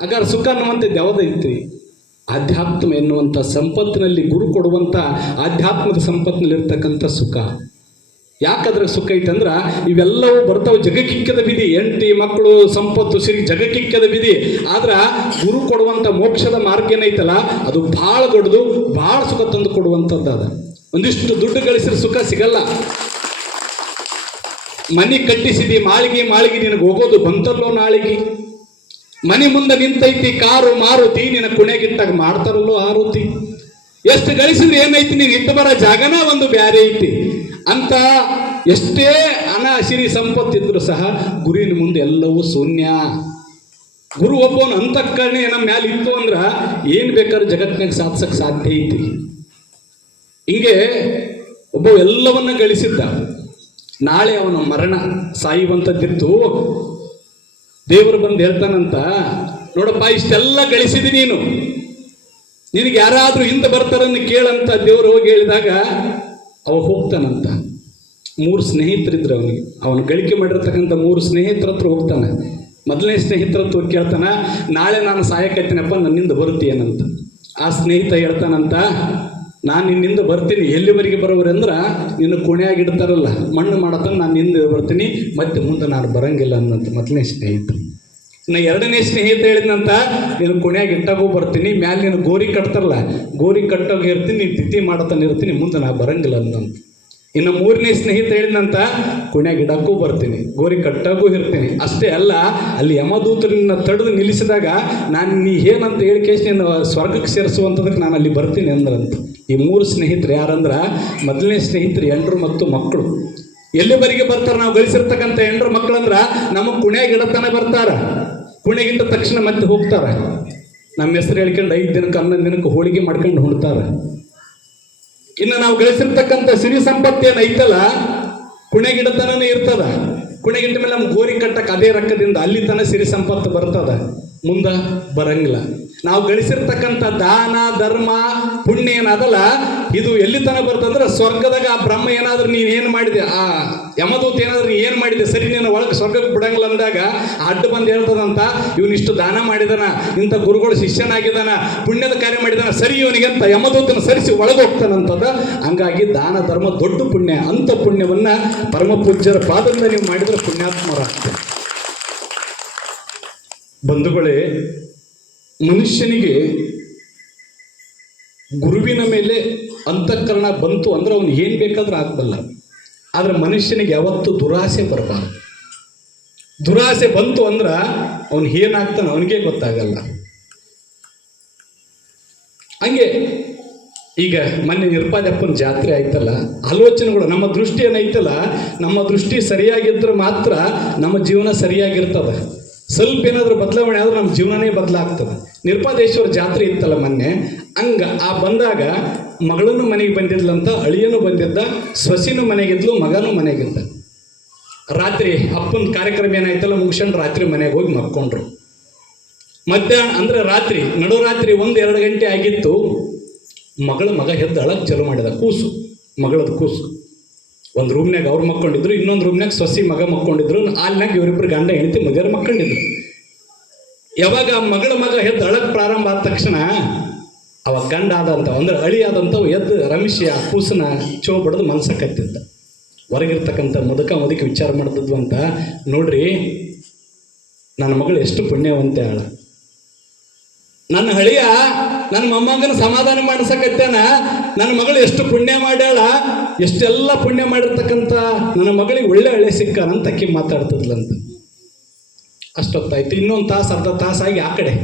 ಹಾಗಾದ್ರೆ ಸುಖ ಅನ್ನುವಂಥದ್ದು ಯಾವುದೈತಿ ಆಧ್ಯಾತ್ಮ ಎನ್ನುವಂಥ ಸಂಪತ್ತಿನಲ್ಲಿ ಗುರು ಕೊಡುವಂಥ ಆಧ್ಯಾತ್ಮದ ಸಂಪತ್ತಿನಲ್ಲಿರ್ತಕ್ಕಂಥ ಸುಖ. ಯಾಕಂದ್ರೆ ಸುಖ ಐತಂದ್ರೆ ಇವೆಲ್ಲವೂ ಬರ್ತಾವೆ ಜಗಕ್ಕಿಕ್ಕದ ವಿಧಿ. ಎಂಟಿ ಮಕ್ಕಳು, ಸಂಪತ್ತು, ಸಿರಿ ಜಗಕ್ಕಿಕ್ಕದ ವಿಧಿ. ಆದ್ರೆ ಗುರು ಕೊಡುವಂಥ ಮೋಕ್ಷದ ಮಾರ್ಗ ಏನೈತಲ್ಲ, ಅದು ಭಾಳ ದೊಡ್ಡದು, ಭಾಳ ಸುಖ ತಂದು ಕೊಡುವಂಥದ್ದು ಅದ. ಒಂದಿಷ್ಟು ದುಡ್ಡು ಗಳಿಸಿದ್ರೆ ಸುಖ ಸಿಗಲ್ಲ. ಮನೆ ಕಟ್ಟಿಸಿದಿ, ಮಾಳಿಗೆ ಮಾಳಿಗೆ ನಿನಗೆ ಹೋಗೋದು ಬಂತಲ್ಲೋ ನಾಳಿಗೆ. ಮನೆ ಮುಂದೆ ನಿಂತೈತಿ, ಕಾರು ಮಾರುತಿ ನಿನ್ನ ಕುಣೆಗಿಟ್ಟಾಗ ಮಾಡ್ತಾರಲ್ಲೋ ಆರುತಿ ಎಷ್ಟು ಗಳಿಸಿದ್ರೆ ಏನೈತಿ, ನೀನು ಇಟ್ಟು ಬರೋ ಜಾಗನ ಒಂದು ಬ್ಯಾರೆ ಐತಿ. ಅಂತ ಎಷ್ಟೇ ಹಣ ಸಿರಿ ಸಂಪತ್ತಿದ್ರು ಸಹ ಗುರಿನ ಮುಂದೆ ಎಲ್ಲವೂ ಶೂನ್ಯ. ಗುರು ಒಬ್ಬನ ಅಂತಃಕರಣೆ ನಮ್ಮ ಮ್ಯಾಲೆ ಇತ್ತು ಅಂದ್ರೆ ಏನು ಬೇಕಾದ್ರೂ ಜಗತ್ತಿನಾಗ ಸಾಧಿಸಕ್ ಸಾಧ್ಯ ಐತಿ. ಹಿಂಗೆ ಒಬ್ಬ ಎಲ್ಲವನ್ನ ಗಳಿಸಿದ್ದ. ನಾಳೆ ಅವನ ಮರಣ ಸಾಯುವಂಥದ್ದಿತ್ತು. ದೇವರು ಬಂದು ಹೇಳ್ತಾನಂತ, ನೋಡಪ್ಪ, ಇಷ್ಟೆಲ್ಲ ಗಳಿಸಿದಿ ನೀನು. ನಿನಗೆ ಯಾರಾದರೂ ಹಿಂದೆ ಬರ್ತಾರನ್ನು ಕೇಳಂತ ದೇವರು ಹೋಗಿ ಹೇಳಿದಾಗ, ಅವ ಹೋಗ್ತಾನಂತ. ಮೂರು ಸ್ನೇಹಿತರಿದ್ರು ಅವನಿಗೆ. ಅವನು ಗಳಿಕೆ ಮಾಡಿರ್ತಕ್ಕಂಥ ಮೂರು ಸ್ನೇಹಿತರ ಹತ್ರ ಹೋಗ್ತಾನೆ. ಮೊದಲನೇ ಸ್ನೇಹಿತರ ಹತ್ರ ಕೇಳ್ತಾನ, ನಾಳೆ ನಾನು ಸಾಯಕತ್ತೀನಪ್ಪ ನನ್ನಿಂದ ಬರುತ್ತೇನಂತ ಆ ಸ್ನೇಹಿತ ಹೇಳ್ತಾನಂತ ನಾನು ನಿನ್ನಿಂದ ಬರ್ತೀನಿ. ಎಲ್ಲಿವರೆಗೆ ಬರೋವ್ರೆ ಅಂದ್ರೆ ನಿನ್ನ ಕೊಣೆಯಾಗಿ ಇಡ್ತಾರಲ್ಲ, ಮಣ್ಣು ಮಾಡತನ ನಾನು ನಿಂದ ಬರ್ತೀನಿ. ಮತ್ತೆ ಮುಂದೆ ನಾನು ಬರಂಗಿಲ್ಲ ಅನ್ನಂತ ಮೊದಲನೇ ಸ್ನೇಹಿತ ನಾ ಎರಡನೇ ಸ್ನೇಹಿತ ಹೇಳಿದಂತ ನೀನು ಕುಣಿಯಾಗಿ ಇಟ್ಟಾಗೂ ಬರ್ತೀನಿ, ಮ್ಯಾಲೆ ನೀನು ಗೋರಿ ಕಟ್ತಾರಲ್ಲ, ಗೋರಿ ಕಟ್ಟೋಗಿ ಇರ್ತೀನಿ, ನೀನು ತಿಥಿ ಮಾಡತಾನೆ ಮುಂದೆ ನಾ ಬರಂಗಿಲ್ಲ ಅನ್ನಂತ ಇನ್ನು ಮೂರನೇ ಸ್ನೇಹಿತ ಹೇಳಿದಂತ ಕುಣ್ಯಾಗ ಗಿಡಕ್ಕೂ ಬರ್ತೀನಿ, ಗೋರಿ ಕಟ್ಟಕ್ಕೂ ಇರ್ತೀನಿ. ಅಷ್ಟೇ ಅಲ್ಲ, ಅಲ್ಲಿ ಯಮದೂತರನ್ನ ತಡೆದು ನಿಲ್ಲಿಸಿದಾಗ ನಾನು ನೀ ಏನಂತ ಹೇಳಿ ನೀನು ಸ್ವರ್ಗಕ್ಕೆ ಸೇರಿಸುವಂಥದಕ್ಕೆ ನಾನು ಅಲ್ಲಿ ಬರ್ತೀನಿ ಅಂದ್ರಂತ. ಈ ಮೂರು ಸ್ನೇಹಿತರು ಯಾರಂದ್ರ, ಮೊದಲನೇ ಸ್ನೇಹಿತರು ಎಂಡ್ರು ಮತ್ತು ಮಕ್ಕಳು. ಎಲ್ಲಿವರೆಗೆ ಬರ್ತಾರೆ ನಾವು ಗಳಿಸಿರ್ತಕ್ಕಂಥ ಎಂಡ್ರು ಮಕ್ಕಳಂದ್ರ ನಮ್ಮ ಕುಣ್ಯಾಗ ಗಿಡತನ ಬರ್ತಾರ. ಕುಣ್ಯಾಗಿಟ್ಟ ತಕ್ಷಣ ಮತ್ತೆ ಹೋಗ್ತಾರ. ನಮ್ಮ ಹೆಸರು ಹೇಳ್ಕೊಂಡು ಐದು ದಿನಕ್ಕೆ ಹನ್ನೊಂದು ದಿನಕ್ಕೆ ಹೋಳಿಗೆ ಮಾಡ್ಕೊಂಡು ಹೊಡ್ತಾರ ಇನ್ನು ನಾವು ಗಳಿಸಿರ್ತಕ್ಕಂಥ ಸಿರಿ ಸಂಪತ್ತಿ ಏನು ಐತಲ್ಲ ಕುಣೆಗಿಡತನೇ ಇರ್ತದ. ಕುಣೆಗಿಟ್ಟ ಮೇಲೆ ನಮ್ಗೆ ಗೋರಿ ಕಟ್ಟಕ್ಕೆ ಅದೇ ರಕ್ಕದಿಂದ ಅಲ್ಲಿ ತನಕ ಸಿರಿ ಸಂಪತ್ತು ಬರ್ತದ. ಮುಂದೆ ಬರಂಗಿಲ್ಲ. ನಾವು ಗಳಿಸಿರ್ತಕ್ಕಂಥ ದಾನ, ಧರ್ಮ, ಪುಣ್ಯ ಏನದಲ್ಲ, ಇದು ಎಲ್ಲಿ ತನಕ ಬರ್ತಂದ್ರೆ ಸ್ವರ್ಗದಾಗ ಆ ಬ್ರಹ್ಮ ಏನಾದ್ರೂ ನೀನು ಏನು ಮಾಡಿದೆ, ಆ ಯಮದೂತ ಏನಾದ್ರೂ ನೀ ಏನು ಮಾಡಿದೆ ಸರಿ, ನೀನು ಒಳಗೆ ಸ್ವರ್ಗಕ್ಕೆ ಬಿಡಂಗಿಲ್ಲ ಅಂದಾಗ ಅಡ್ಡ ಬಂದು ಹೇಳ್ತದಂತ ಇವನಿಷ್ಟು ದಾನ ಮಾಡಿದಾನ, ಇಂಥ ಗುರುಗಳು ಶಿಷ್ಯನಾಗಿದ್ದಾನ ಪುಣ್ಯದ ಕಾರ್ಯ ಮಾಡಿದಾನ, ಸರಿ ಇವನಿಗೆ ಅಂತ ಯಮದೂತನ ಸರಿಸಿ ಒಳಗೆ ಹೋಗ್ತಾನಂತದ ಹಂಗಾಗಿ ದಾನ, ಧರ್ಮ ದೊಡ್ಡ ಪುಣ್ಯ ಅಂತ ಪುಣ್ಯವನ್ನ ಪರಮ ಪೂಜ್ಯರ ಪಾದದಿಂದ ನೀವು ಮಾಡಿದ್ರೆ ಪುಣ್ಯಾತ್ಮರ ಬಂಧುಗಳೇ ಮನುಷ್ಯನಿಗೆ ಗುರುವಿನ ಮೇಲೆ ಅಂತಃಕರಣ ಬಂತು ಅಂದ್ರೆ ಅವನು ಏನು ಬೇಕಾದ್ರೂ ಆಗಬಲ್ಲ. ಆದರೆ ಮನುಷ್ಯನಿಗೆ ಯಾವತ್ತು ದುರಾಸೆ ಬರಬಾರ್ದು. ದುರಾಸೆ ಬಂತು ಅಂದ್ರೆ ಅವನು ಏನಾಗ್ತಾನೆ ಅವನಿಗೆ ಗೊತ್ತಾಗಲ್ಲ. ಹಂಗೆ ಈಗ ಮೊನ್ನೆ ನಿರ್ಪಾದಪ್ಪನ ಜಾತ್ರೆ ಆಯ್ತಲ್ಲ, ಆಲೋಚನೆಗಳು ನಮ್ಮ ದೃಷ್ಟಿ ಏನೈತಲ್ಲ ನಮ್ಮ ದೃಷ್ಟಿ ಸರಿಯಾಗಿದ್ರೆ ಮಾತ್ರ ನಮ್ಮ ಜೀವನ ಸರಿಯಾಗಿರ್ತದೆ. ಸ್ವಲ್ಪ ಏನಾದರೂ ಬದಲಾವಣೆ ಆದ್ರೆ ನಮ್ಮ ಜೀವನನೇ ಬದಲಾಗ್ತದೆ. ನಿರ್ಪಾದೇಶ್ವರ ಜಾತ್ರೆ ಇತ್ತಲ್ಲ ಮೊನ್ನೆ, ಹಂಗ ಆ ಬಂದಾಗ ಮಗಳನ್ನು ಮನೆಗೆ ಬಂದಿದ್ಲಂತ ಅಳಿಯನು ಬಂದಿದ್ದ, ಸೊಸಿನೂ ಮನೆಗಿದ್ಲು, ಮಗನೂ ಮನೆಗಿದ್ದ. ರಾತ್ರಿ ಅಪ್ಪನ ಕಾರ್ಯಕ್ರಮ ಏನಾಯ್ತಲ್ಲ, ಮುಗಿಸ್ಕೊಂಡು ರಾತ್ರಿ ಮನೆಗೆ ಹೋಗಿ ಮಕ್ಕೊಂಡ್ರು ಮಧ್ಯಾಹ್ನ ಅಂದ್ರೆ ರಾತ್ರಿ ನಡು ರಾತ್ರಿ ಒಂದು ಎರಡು ಗಂಟೆ ಆಗಿತ್ತು, ಮಗಳ ಮಗ ಹೆದ್ದು ಚಲೋ ಮಾಡಿದ ಕೂಸು, ಮಗಳದ ಕೂಸು. ಒಂದು ರೂಮ್ನಾಗ ಅವ್ರು ಮಕ್ಕೊಂಡಿದ್ರು, ಇನ್ನೊಂದು ರೂಮ್ನಾಗ ಸೊಸಿ ಮಗ ಮಕ್ಕೊಂಡಿದ್ರು ಅಲ್ಲಿನಾಗ ಇವರಿಬ್ರು ಗಂಡ ಹೆಂಡತಿ ಮದುವೆ ಮಕ್ಕೊಂಡಿದ್ರು. ಯಾವಾಗ ಆ ಮಗಳ ಮಗ ಎದ್ದು ಅಳಕ್ ಪ್ರಾರಂಭ ಆದ ತಕ್ಷಣ, ಅವ ಗಂಡ ಆದಂತ, ಅಂದ್ರೆ ಅಳಿ ಆದಂಥವು ಎದ್ದು ರಮೇಶಿ ಆ ಕೂಸನ ಚೋ ಬಡ್ದು ಮನ್ಸಕ್ಕತ್ತಿದ್ದ ಹೊರಗಿರ್ತಕ್ಕಂಥ ಮುದುಕ ಮುದುಕಿ ವಿಚಾರ ಮಾಡ್ತಿದ್ವು ಅಂತ ನೋಡ್ರಿ, ನನ್ನ ಮಗಳು ಎಷ್ಟು ಪುಣ್ಯವಂತೆ ಆಳ. ನನ್ನ ಹಳಿಯ, ನನ್ನ ಮೊಮ್ಮಗನ ಸಮಾಧಾನ ಮಾಡಿಸಕತ್ತೇನ? ನನ್ನ ಮಗಳು ಎಷ್ಟು ಪುಣ್ಯ ಮಾಡ್ಯಾಳ? ಎಷ್ಟೆಲ್ಲ ಪುಣ್ಯ ಮಾಡಿರ್ತಕ್ಕಂಥ ನನ್ನ ಮಗಳಿಗೆ ಒಳ್ಳೆ ಹಳೆ ಸಿಕ್ಕನಂತ ಅಕ್ಕಿ ಮಾತಾಡ್ತಿದ್ಲಂತ. ಅಷ್ಟೊತ್ತಾಯ್ತು. ಇನ್ನೊಂದು ತಾಸು, ಅರ್ಧ ತಾಸಾಗಿ ಆ ಕಡೆ.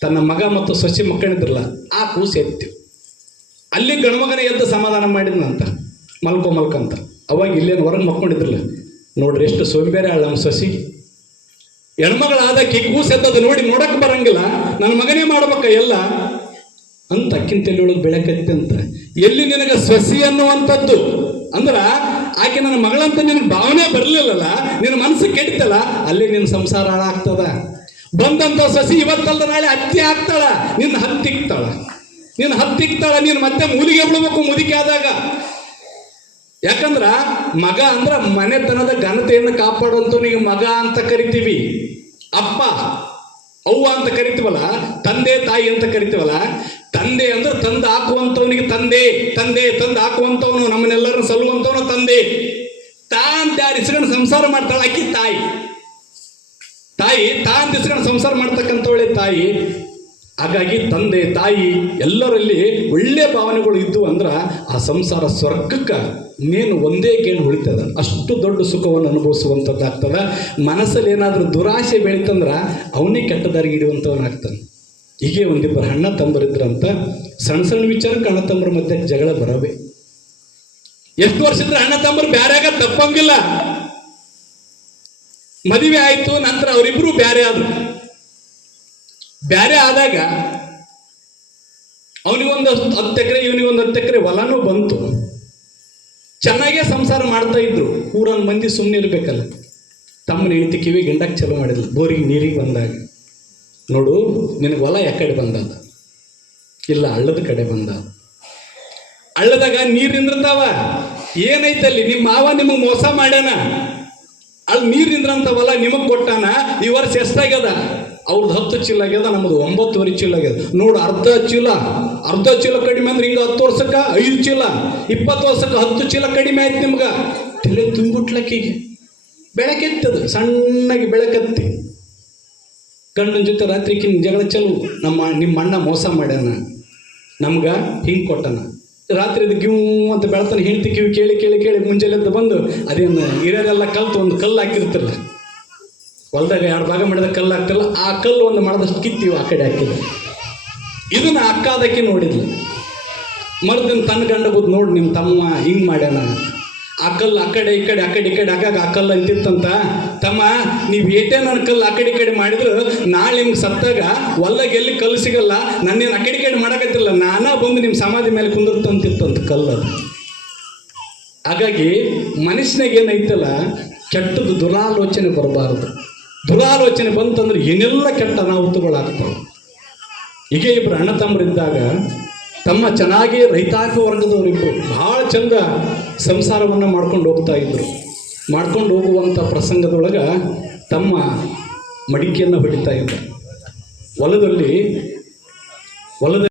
ತನ್ನ ಮಗ ಮತ್ತು ಸೊಸಿ ಮಕ್ಕಳಿದ್ರಲ್ಲ, ಆ ಕೂಸು ಎತ್ತಿ. ಅಲ್ಲಿ ಗಣಮಗನ ಎದ್ದು ಸಮಾಧಾನ ಮಾಡಿದ್ನಂತ. ಮಲ್ಕೊ ಮಲ್ಕಂತ. ಅವಾಗ ಇಲ್ಲೇನು ಹೊರಗೆ ಮಕ್ಕೊಂಡಿದ್ರಲ್ಲ. ನೋಡ್ರಿ ಎಷ್ಟು ಸೋಂಬೇರೆ ಆಳ ನಮ್ಮ ಸೊಸಿ. ಹೆಣ್ಮಗಳಾದ ಕಿ ಕೂಸು ಎದ್ದದು ನೋಡಿ ನೋಡಕ್ಕೆ ಬರಂಗಿಲ್ಲ. ನನ್ನ ಮಗನೇ ಮಾಡ್ಬೇಕ ಎಲ್ಲ. ಅಂತ ಅಕ್ಕಿಂತೆಲ್ಲೊಳಗೆ ಬೆಳಕತ್ತೆ ಅಂತ. ಎಲ್ಲಿ ನಿನಗೆ ಸಸಿ ಅನ್ನುವಂಥದ್ದು? ಅಂದ್ರ ಆಕೆ ನನ್ನ ಮಗಳಂತ ನಿನಗೆ ಭಾವನೆ ಬರಲಿಲ್ಲಲ್ಲ, ನಿನ್ನ ಮನಸ್ಸು ಕೆಡ್ತಲ್ಲ, ಅಲ್ಲಿ ನಿನ್ನ ಸಂಸಾರ ಹಾಳಾಗ್ತದ. ಬಂದಂತ ಸಸಿ ಇವತ್ತಲ್ಲ ನಾಳೆ ಹತ್ತಿ ಆಗ್ತಾಳ, ನಿನ್ನ ಹತ್ತಿಕ್ತಾಳ. ನಿನ್ನ ಹತ್ತಿಕ್ತಾಳ, ನೀನು ಮತ್ತೆ ಮೂಲಿಗೆ ಬಿಡ್ಬೇಕು, ಮುದುಕಿ ಆದಾಗ. ಯಾಕಂದ್ರ ಮಗ ಅಂದ್ರ ಮನೆತನದ ಘನತೆಯನ್ನು ಕಾಪಾಡುವಂತವನಿಗೆ ಮಗ ಅಂತ ಕರಿತೀವಿ. ಅಪ್ಪ, ಅವ್ವ ಅಂತ ಕರಿತೀವಲ್ಲ, ತಂದೆ, ತಾಯಿ ಅಂತ ಕರಿತೀವಲ್ಲ, ತಂದೆ ಅಂದ್ರೆ ತಂದು ಹಾಕುವಂತವನಿಗೆ ತಂದೆ ತಂದೆ ತಂದು ಹಾಕುವಂತವನು, ನಮ್ಮನ್ನೆಲ್ಲರನ್ನು ಸಲ್ಲುವಂತವನು ತಂದೆ. ತಾ ಅಂತ ಯಾರು ಸಂಸಾರ ಮಾಡ್ತಾಳೆ ಅಕ್ಕಿ ತಾಯಿ. ತಾಯಿ ತಾ ಅಂತ ಇಸ್ಕೊಂಡು ಸಂಸಾರ ಮಾಡ್ತಕ್ಕಂಥವಳೆ ತಾಯಿ. ಹಾಗಾಗಿ ತಂದೆ, ತಾಯಿ ಎಲ್ಲರಲ್ಲಿ ಒಳ್ಳೆ ಭಾವನೆಗಳು ಇದ್ದು ಅಂದ್ರ ಆ ಸಂಸಾರ ಸ್ವರ್ಗಕ್ಕೆ ಇನ್ನೇನು ಒಂದೇ ಗೇಣು ಉಳಿತದ. ಅಷ್ಟು ದೊಡ್ಡ ಸುಖವನ್ನು ಅನುಭವಿಸುವಂಥದ್ದಾಗ್ತದೆ. ಮನಸ್ಸಲ್ಲಿ ಏನಾದರೂ ದುರಾಸೆ ಬೆಳೀತಂದ್ರೆ ಅವನೇ ಕೆಟ್ಟ ದಾರಿಗೆ ಹಿಡಿಯುವಂಥವನಾಗ್ತಾನೆ. ಹೀಗೆ ಒಂದಿಬ್ಬರು ಅಣ್ಣ ತಂಬರಿದ್ರಂತ ಸಣ್ಣ ಸಣ್ಣ ವಿಚಾರಕ್ಕೆ ಅಣ್ಣ ತಂಬರ ಮಧ್ಯೆ ಜಗಳ ಬರವೆ. ಎಷ್ಟು ಹಣ್ಣ ಅಣ್ಣ ತಮ್ಮರು ಆಗ ತಪ್ಪಂಗಿಲ್ಲ. ಮದುವೆ ಆಯಿತು, ನಂತರ ಅವರಿಬ್ರು ಬ್ಯಾರೆ ಆದ್ರು. ಬ್ಯಾರೆ ಆದಾಗ ಅವನಿಗೊಂದು ಹತ್ತು ಎಕರೆ, ಇವನಿಗೊಂದು ಹತ್ತು ಎಕರೆ ಹೊಲನೂ ಬಂತು. ಚೆನ್ನಾಗೇ ಸಂಸಾರ ಮಾಡ್ತಾ ಇದ್ರು. ಊರನ್ ಮಂದಿ ಸುಮ್ಮನೆ ಇರ್ಬೇಕಲ್ಲ. ತಮ್ಮ ಹೆಂಡತಿ ಕಿವಿ ಗಿಂಡಕ್ಕೆ ಚಲೋ ಮಾಡಿದ್ಲು. ಬೋರಿಗೆ ನೀರಿಗೆ ಬಂದಾಗ. ನೋಡು, ನಿನಗೆ ಹೊಲ ಯಾಕಡೆ ಬಂದದ ಇಲ್ಲ, ಹಳ್ಳದ ಕಡೆ ಬಂದ. ಹಳ್ಳದಾಗ ನೀರು ನಿಂದ್ರಂತಾವ? ಏನೈತಲ್ಲಿ ನಿಮ್ಮ ಮಾವ ನಿಮಗೆ ಮೋಸ ಮಾಡ್ಯಾನ? ಅಲ್ಲಿ ನೀರು ನಿಂದ್ರಂತ ಹೊಲ ನಿಮಗೆ ಕೊಟ್ಟಾನ? ಈ ವರ್ಷ ಎಷ್ಟಾಗ್ಯದ? ಅವ್ರದ್ದು ಹತ್ತು ಚೀಲ ಆಗ್ಯದ ನಮ್ಮದು ಒಂಬತ್ತುವರೆ ಚೀಲ ಆಗ್ಯದ. ನೋಡು, ಅರ್ಧ ಚೀಲ ಅರ್ಧ ಚೀಲ ಕಡಿಮೆ ಅಂದ್ರೆ ಹಿಂಗೆ ಹತ್ತು ವರ್ಷಕ್ಕೆ ಐದು ಚೀಲ, ಇಪ್ಪತ್ತು ವರ್ಷಕ್ಕೆ ಹತ್ತು ಚೀಲ ಕಡಿಮೆ ಆಯ್ತು ನಿಮ್ಗೆ. ತಲೆ ತುಂಬುಟ್ಲಕ್ಕಿಗೆ. ಬೆಳಕೆತ್ತದು ಸಣ್ಣಗೆ ಬೆಳಕತ್ತಿ. ಗಂಡನ ಜೊತೆ ರಾತ್ರಿಕಿನ ಜಗಳ ಚಲು, ನಮ್ಮ ನಿಮ್ಮ ಅಣ್ಣ ಮೋಸ ಮಾಡ್ಯಾನ. ನಮ್ಗೆ ಹಿಂಗೆ ಕೊಟ್ಟನ. ರಾತ್ರಿ ಅದು ಗಿವ್ ಅಂತ ಬೆಳತನ, ಹೆಂಡತಿ ಕಿವಿ ಕೇಳಿ ಕೇಳಿ ಕೇಳಿ ಮುಂಜಾನೆ ಅಂತ ಬಂದು, ಅದೇನು ಹಿರಿಯರೆಲ್ಲ ಕಲ್ತು ಒಂದು ಕಲ್ಲು ಹಾಕಿರ್ತಿರಲ್ಲ ಹೊಲ್ದಾಗ ಎರಡು ಭಾಗ ಮಾಡಿದ ಕಲ್ಲು ಹಾಕ್ತಲ್ಲ ಆ ಕಲ್ಲು ಒಂದು ಮಾಡದಷ್ಟು ಕಿತ್ತೀವಿ ಆ ಕಡೆ ಹಾಕಿದ್ವಿ ಇದನ್ನು ಅಕ್ಕ ಅದಕ್ಕೆ ನೋಡಿದ್ಲು. ಮರ್ದಿನ ತನ್ನ ಗಂಡ ಬುದ್ದು ನೋಡಿ ನಿಮ್ಮ ತಮ್ಮ ಹಿಂಗೆ ಮಾಡ್ಯಾನ. ಆ ಕಲ್ಲು ಆ ಕಡೆ ಈ ಕಡೆ, ಆ ಕಡೆ ಈ ಕಡೆ ಹಾಕಾಗ ಆ ಕಲ್ಲು ಅಂತಿತ್ತಂತ. ತಮ್ಮ, ನೀವು ಏಟೇ ನನ್ನ ಕಲ್ಲು ಆ ಕಡೆ ಈ ಕಡೆ ಮಾಡಿದ್ರು, ನಾಳೆ ನಿಮ್ಗೆ ಸತ್ತಾಗ ಹೊಲ್ದಾಗ ಎಲ್ಲಿ ಕಲ್ಲು ಸಿಗಲ್ಲ, ನನ್ನೇನು ಆ ಕಡೆ ಈ ಕಡೆ ಮಾಡಕತ್ತಿಲ್ಲ, ನಾನಾ ಬಂದು ನಿಮ್ಮ ಸಮಾಧಿ ಮೇಲೆ ಕುಂದಿರ್ತಂತಿತ್ತಂತ ಕಲ್ಲು ಅದು. ಹಾಗಾಗಿ ಮನುಷ್ಯನಿಗೆ ಏನೈತಲ್ಲ ಕೆಟ್ಟದ್ದು ದುರಾಲೋಚನೆ ಬರಬಾರದು. ದುರಾಲೋಚನೆ ಬಂತಂದ್ರೆ ಏನೆಲ್ಲ ಕೆಟ್ಟ ಅನಾಹುತಗಳಾಗ್ತವೆ? ಹೀಗೆ ಇಬ್ಬರು ಅಣ್ಣ ತಮ್ಮರಿದ್ದಾಗ ತಮ್ಮ ಚೆನ್ನಾಗಿ ರೈತಾಕ ವರ್ಗದವರಿಬ್ಬರು ಭಾಳ ಚಂದ ಸಂಸಾರವನ್ನು ಮಾಡ್ಕೊಂಡು ಹೋಗ್ತಾ ಇದ್ರು. ಮಾಡ್ಕೊಂಡು ಹೋಗುವಂಥ ಪ್ರಸಂಗದೊಳಗೆ ತಮ್ಮ ಮಡಿಕೆಯನ್ನು ಹೊಡಿತಾ ಇದ್ದರು ಹೊಲದಲ್ಲಿ, ಹೊಲದ